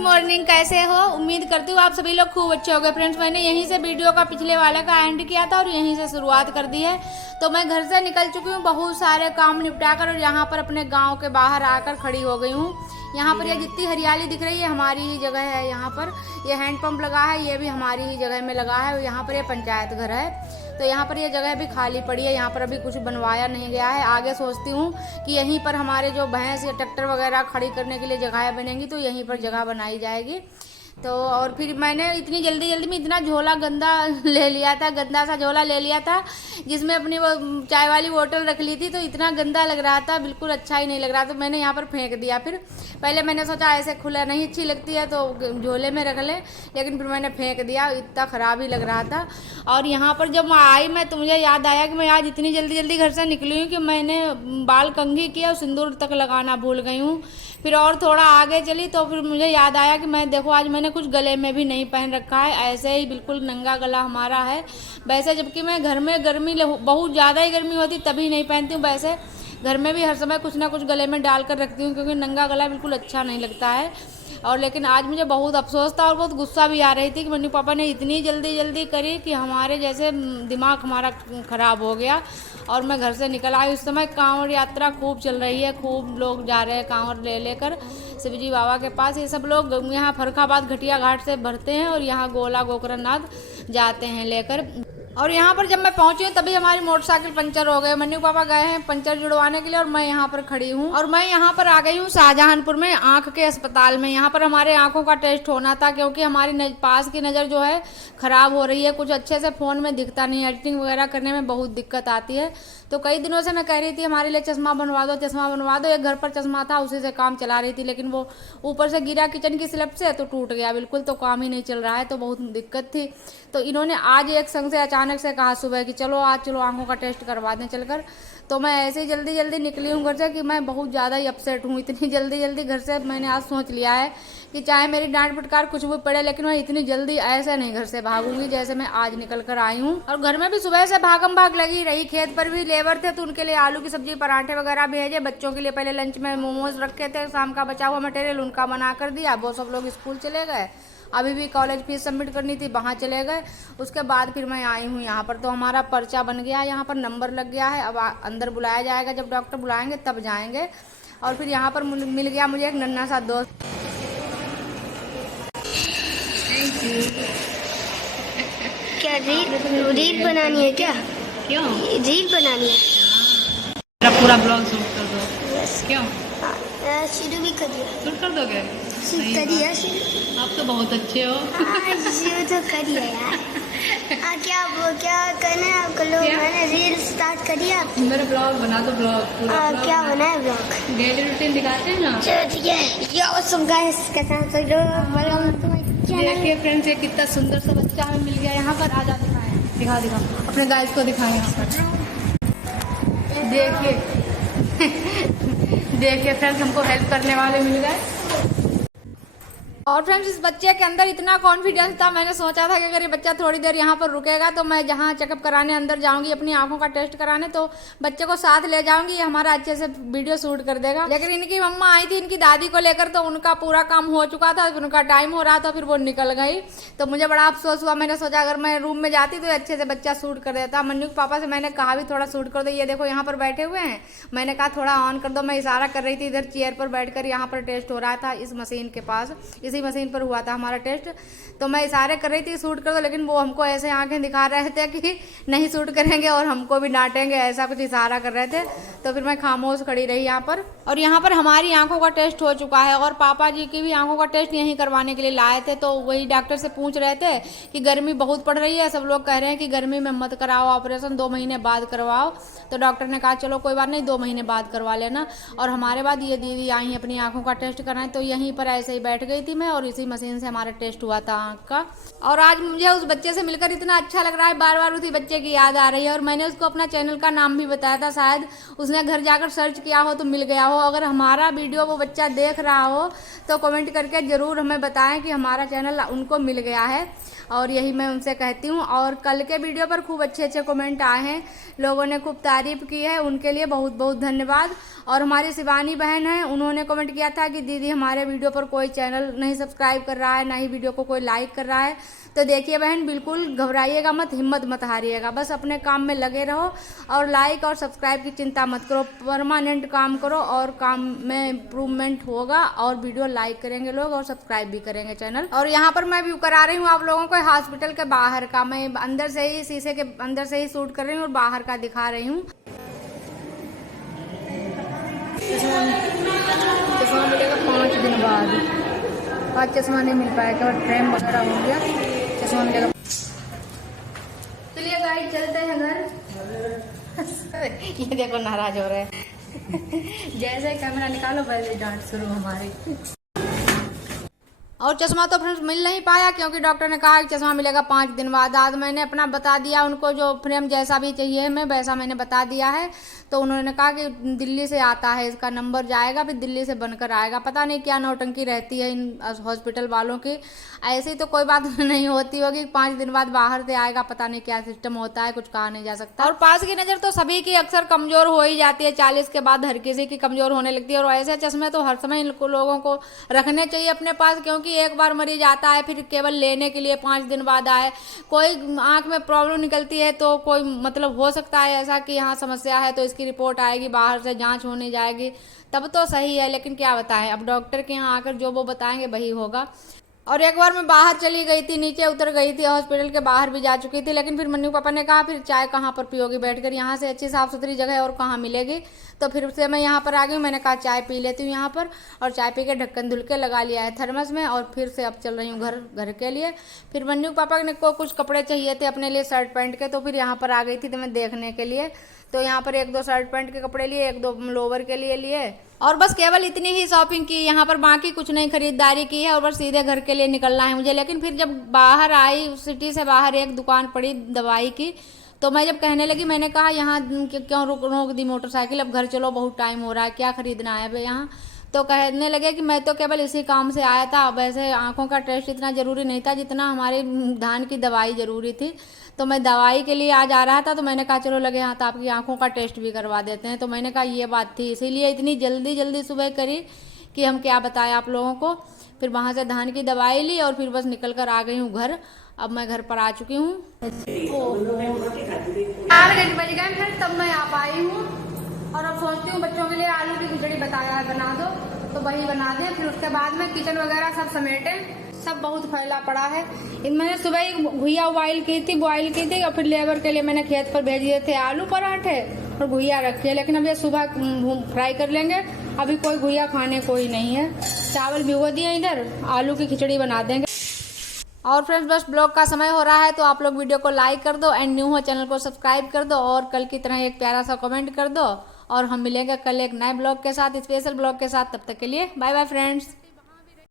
Morning, कैसे हो? उम्मीद करती हूँ आप सभी लोग खूब अच्छे हो गए। फ्रेंड्स, मैंने यहीं से वीडियो का पिछले वाले का एंड किया था और यहीं से शुरुआत कर दी है। तो मैं घर से निकल चुकी हूँ बहुत सारे काम निपटा कर, और यहाँ पर अपने गांव के बाहर आकर खड़ी हो गई हूँ। यहाँ पर ये जितनी हरियाली दिख रही है हमारी ही जगह है। यहाँ पर ये हैंडपम्प लगा है, ये भी हमारी ही जगह में लगा है। यहाँ पर ये पंचायत घर है, तो यहाँ पर ये जगह भी खाली पड़ी है। यहाँ पर अभी कुछ बनवाया नहीं गया है। आगे सोचती हूँ कि यहीं पर हमारे जो भैंस या ट्रैक्टर वगैरह खड़ी करने के लिए जगह बनेंगी, तो यहीं पर जगह बनाई जाएगी। तो और फिर मैंने इतनी जल्दी में इतना झोला गंदा ले लिया था, गंदा सा झोला ले लिया था जिसमें अपनी वो चाय वाली बोतल रख ली थी। तो इतना गंदा लग रहा था, बिल्कुल अच्छा ही नहीं लग रहा। तो मैंने यहाँ पर फेंक दिया। फिर पहले मैंने सोचा ऐसे खुला नहीं अच्छी लगती है तो झोले में रख ले, लेकिन फिर मैंने फेंक दिया, इतना ख़राब ही लग रहा था। और यहाँ पर जब मैं आई तो मुझे याद आया कि मैं आज इतनी जल्दी घर से निकली हूँ कि मैंने बाल कंघी किया और सिंदूर तक लगाना भूल गई हूँ। फिर और थोड़ा आगे चली तो फिर मुझे याद आया कि मैं देखो आज मैंने कुछ गले में भी नहीं पहन रखा है, ऐसे ही बिल्कुल नंगा गला हमारा है। वैसे जबकि मैं घर में गर्मी बहुत ज़्यादा ही गर्मी होती तभी नहीं पहनती हूँ, वैसे घर में भी हर समय कुछ ना कुछ गले में डाल कर रखती हूँ, क्योंकि नंगा गला बिल्कुल अच्छा नहीं लगता है। और लेकिन आज मुझे बहुत अफसोस था और बहुत गुस्सा भी आ रही थी कि मम्मी पापा ने इतनी जल्दी करी कि हमारे जैसे दिमाग हमारा ख़राब हो गया। और मैं घर से निकल आई। उस समय कांवड़ यात्रा खूब चल रही है, खूब लोग जा रहे हैं कांवड़ लेकर शिवजी बाबा के पास। ये सब लोग यहाँ फर्रुखाबाद घटिया घाट से भरते हैं और यहाँ गोला गोकर्णनाथ जाते हैं लेकर। और यहाँ पर जब मैं पहुंची हूँ तभी हमारी मोटरसाइकिल पंचर हो गए। मन्नू पापा गए हैं पंचर जुड़वाने के लिए और मैं यहाँ पर खड़ी हूँ। और मैं यहाँ पर आ गई हूँ शाहजहानपुर में आँख के अस्पताल में। यहाँ पर हमारे आँखों का टेस्ट होना था, क्योंकि हमारी पास की नज़र जो है ख़राब हो रही है, कुछ अच्छे से फ़ोन में दिखता नहीं, एडिटिंग वगैरह करने में बहुत दिक्कत आती है। तो कई दिनों से मैं कह रही थी हमारे लिए चश्मा बनवा दो, चश्मा बनवा दो। एक घर पर चश्मा था, उसी से काम चला रही थी, लेकिन वो ऊपर से गिरा किचन की स्लैब से तो टूट गया बिल्कुल, तो काम ही नहीं चल रहा है, तो बहुत दिक्कत थी। तो इन्होंने आज एक संग से अचानक से कहा सुबह कि चलो आज चलो आंखों का टेस्ट करवा दें चलकर। तो मैं ऐसे ही जल्दी निकली हूँ घर से कि मैं बहुत ज़्यादा ही अपसेट हूँ। इतनी जल्दी घर से मैंने आज सोच लिया है कि चाहे मेरी डांट फटकार कुछ भी पड़े, लेकिन मैं इतनी जल्दी ऐसे नहीं घर से भागूंगी जैसे मैं आज निकल कर आई हूँ। और घर में भी सुबह से भागम भाग लगी रही। खेत पर भी लेबर थे तो उनके लिए आलू की सब्जी पराठे वगैरह भेजे। बच्चों के लिए पहले लंच में मोमोज रखे थे, शाम का बचा हुआ मटेरियल उनका बना कर दिया। वो सब लोग स्कूल चले गए। अभी भी कॉलेज फीस सबमिट करनी थी, वहाँ चले गए। उसके बाद फिर मैं आई हूँ यहाँ पर। तो हमारा पर्चा बन गया, यहाँ पर नंबर लग गया है। अब अंदर बुलाया जाएगा, जब डॉक्टर बुलाएंगे तब जाएंगे। और फिर यहाँ पर मिल गया मुझे एक नन्हा सा दोस्त। क्या रील बनानी है क्या? क्यों? रील बनानी है। मेरा पूरा ब्लॉग शूट कर दो। क्यों? शुरू भी कर दिया। शूट कर दोगे? करिए आप तो बहुत अच्छे हो। शुरू तो करिए यार। क्या करना है आपको? लोग मैंने रील स्टार्ट करी आप। मेरा ब्लॉग बना दो, ब्लॉग पूरा। क्या बना है ब्लॉग? डेली रूटीन दिखाते हैं ना। चलो ठीक है। यो सब गाइस कैसा देखिए फ्रेंड्स, ये कितना सुंदर सा बच्चा हमें मिल गया यहाँ पर। आजा दिखा अपने गाइस को दिखाएं यहाँ पर। देखिए फ्रेंड्स, हमको हेल्प करने वाले मिल गए। और फ्रेंड्स, इस बच्चे के अंदर इतना कॉन्फिडेंस था, मैंने सोचा था कि अगर ये बच्चा थोड़ी देर यहाँ पर रुकेगा तो मैं जहाँ चेकअप कराने अंदर जाऊंगी अपनी आंखों का टेस्ट कराने, तो बच्चे को साथ ले जाऊंगी, ये हमारा अच्छे से वीडियो शूट कर देगा। लेकिन इनकी मम्मा आई थी इनकी दादी को लेकर, तो उनका पूरा काम हो चुका था, उनका टाइम हो रहा था, फिर वो निकल गई। तो मुझे बड़ा अफसोस हुआ। मैंने सोचा अगर मैं रूम में जाती तो अच्छे से बच्चा शूट कर देता। मन्नू के पापा से मैंने कहा भी थोड़ा शूट कर दो, ये देखो यहाँ पर बैठे हुए हैं। मैंने कहा थोड़ा ऑन कर दो। मैं इशारा कर रही थी, इधर चेयर पर बैठकर यहाँ पर टेस्ट हो रहा था इस मशीन के पास, इसी मशीन पर हुआ था हमारा टेस्ट। तो मैं इशारे कर रही थी शूट कर दो, लेकिन वो हमको ऐसे आंखें दिखा रहे थे कि नहीं शूट करेंगे और हमको भी डांटेंगे, ऐसा कुछ इशारा कर रहे थे। तो फिर मैं खामोश खड़ी रही यहाँ पर। और यहाँ पर हमारी आंखों का टेस्ट हो चुका है और पापा जी की भी आंखों का टेस्ट यहीं करवाने के लिए लाए थे। तो वही डॉक्टर से पूछ रहे थे कि गर्मी बहुत पड़ रही है, सब लोग कह रहे हैं कि गर्मी में मत कराओ ऑपरेशन, 2 महीने बाद करवाओ। तो डॉक्टर ने कहा चलो कोई बात नहीं, 2 महीने बाद करवा लेना। और हमारे बाद ये दीदी आई अपनी आंखों का टेस्ट कराएं, तो यहीं पर ऐसे ही बैठ गई थी मैं और इसी मशीन से हमारा टेस्ट हुआ था आँख का। और आज मुझे उस बच्चे से मिलकर इतना अच्छा लग रहा है, बार बार उसी बच्चे की याद आ रही है। और मैंने उसको अपना चैनल का नाम भी बताया था, शायद उसने घर जाकर सर्च किया हो तो मिल गया हो। हो, अगर हमारा वीडियो वो बच्चा देख रहा हो तो कमेंट करके ज़रूर हमें बताएं कि हमारा चैनल उनको मिल गया है। और यही मैं उनसे कहती हूँ। और कल के वीडियो पर खूब अच्छे अच्छे कमेंट आए हैं, लोगों ने खूब तारीफ़ की है, उनके लिए बहुत बहुत धन्यवाद। और हमारी शिवानी बहन है, उन्होंने कमेंट किया था कि दीदी हमारे वीडियो पर कोई चैनल नहीं सब्सक्राइब कर रहा है, ना ही वीडियो को कोई लाइक कर रहा है। तो देखिए बहन, बिल्कुल घबराइएगा मत, हिम्मत मत हारिएगा, बस अपने काम में लगे रहो और लाइक और सब्सक्राइब की चिंता मत करो, परमानेंट काम करो और काम में इम्प्रूवमेंट होगा और वीडियो लाइक करेंगे लोग और सब्सक्राइब भी करेंगे चैनल। और यहाँ पर मैं व्यू करा रही हूँ आप लोगों को हॉस्पिटल के बाहर का, मैं अंदर से ही शीशे के अंदर से ही शूट कर रही हूँ और बाहर का दिखा रही हूँ। चश्मा मिलेगा 5 दिन बाद, आज चश्मा नहीं मिल पाएगा और ट्रेन वगैरह हो गया, चश्मा मिलेगा। चलिए गाइस चलते हैं घर। ये देखो नाराज हो रहे हैं। जैसे कैमरा निकालो वैसे डांट शुरू हमारी। और चश्मा तो फ्रेंड्स मिल नहीं पाया क्योंकि डॉक्टर ने कहा कि चश्मा मिलेगा 5 दिन बाद। आज मैंने अपना बता दिया उनको, जो फ्रेम जैसा भी चाहिए हमें वैसा मैंने बता दिया है। तो उन्होंने कहा कि दिल्ली से आता है, इसका नंबर जाएगा फिर दिल्ली से बनकर आएगा। पता नहीं क्या नौटंकी रहती है इन हॉस्पिटल वालों की, ऐसी तो कोई बात नहीं होती होगी। 5 दिन बाद बाहर से आएगा, पता नहीं क्या सिस्टम होता है, कुछ कहा नहीं जा सकता। और पास की नज़र तो सभी की अक्सर कमज़ोर हो ही जाती है, 40 के बाद हर किसी की कमज़ोर होने लगती है। और ऐसे चश्मे तो हर समय लोगों को रखने चाहिए अपने पास, क्योंकि एक बार मरीज आता है फिर केवल लेने के लिए 5 दिन बाद आए। कोई आंख में प्रॉब्लम निकलती है तो कोई मतलब हो सकता है ऐसा कि यहाँ समस्या है तो इसकी रिपोर्ट आएगी, बाहर से जांच होने जाएगी, तब तो सही है। लेकिन क्या बताएं, अब डॉक्टर के यहाँ आकर जो वो बताएंगे वही होगा। और एक बार मैं बाहर चली गई थी, नीचे उतर गई थी, हॉस्पिटल के बाहर भी जा चुकी थी, लेकिन फिर मन्नू पापा ने कहा फिर चाय कहाँ पर पियोगी बैठकर, यहाँ से अच्छी साफ़ सुथरी जगह और कहाँ मिलेगी। तो फिर से मैं यहाँ पर आ गई, मैंने कहा चाय पी लेती हूँ यहाँ पर। और चाय पी के ढक्कन धुल के लगा लिया है थर्मस में और फिर से अब चल रही हूँ घर के लिए। फिर मन्नू पापा ने को कुछ कपड़े चाहिए थे अपने लिए शर्ट पैंट के, तो फिर यहाँ पर आ गई थी तो मैं देखने के लिए। तो यहाँ पर 1-2 शर्ट पैंट के कपड़े लिए, 1-2 लोवर के लिए लिए और बस केवल इतनी ही शॉपिंग की यहाँ पर, बाकी कुछ नहीं खरीदारी की है और बस सीधे घर के लिए निकलना है मुझे। लेकिन फिर जब बाहर आई, सिटी से बाहर एक दुकान पड़ी दवाई की, तो मैं जब कहने लगी, मैंने कहा यहाँ क्यों रोक दी मोटरसाइकिल, अब घर चलो बहुत टाइम हो रहा है, क्या खरीदना है भाई यहाँ। तो कहने लगे कि मैं तो केवल इसी काम से आया था, वैसे आंखों का टेस्ट इतना ज़रूरी नहीं था जितना हमारे धान की दवाई ज़रूरी थी। तो मैं दवाई के लिए आज आ रहा था, तो मैंने कहा चलो लगे हाथ आपकी आंखों का टेस्ट भी करवा देते हैं। तो मैंने कहा ये बात थी, इसीलिए इतनी जल्दी सुबह करी कि हम क्या बताएं आप लोगों को। फिर वहाँ से धान की दवाई ली और फिर बस निकल कर आ गई हूँ घर। अब मैं घर पर आ चुकी हूँ। 4 घंटे बज गए फिर तब मैं आ पाई हूँ और अब सोचती हूँ बच्चों के लिए आलू की खिचड़ी बताया है बना दो, तो वही बना दें। फिर उसके बाद में किचन वगैरह सब समेटें, सब बहुत फैला पड़ा है। मैंने सुबह ही घुइया बॉयल की थी और फिर लेबर के लिए मैंने खेत पर भेज दिए थे आलू पराठे और घुइया रखी है। लेकिन अब ये सुबह फ्राई कर लेंगे, अभी कोई घुइया खाने कोई नहीं है। चावल भिगो दिए इधर, आलू की खिचड़ी बना देंगे। और फ्रेंड्स बस ब्लॉग का समय हो रहा है, तो आप लोग वीडियो को लाइक कर दो एंड न्यू हो चैनल को सब्सक्राइब कर दो और कल की तरह एक प्यारा सा कमेंट कर दो। और हम मिलेंगे कल एक नए ब्लॉग के साथ, स्पेशल ब्लॉग के साथ। तब तक के लिए बाय बाय फ्रेंड्स।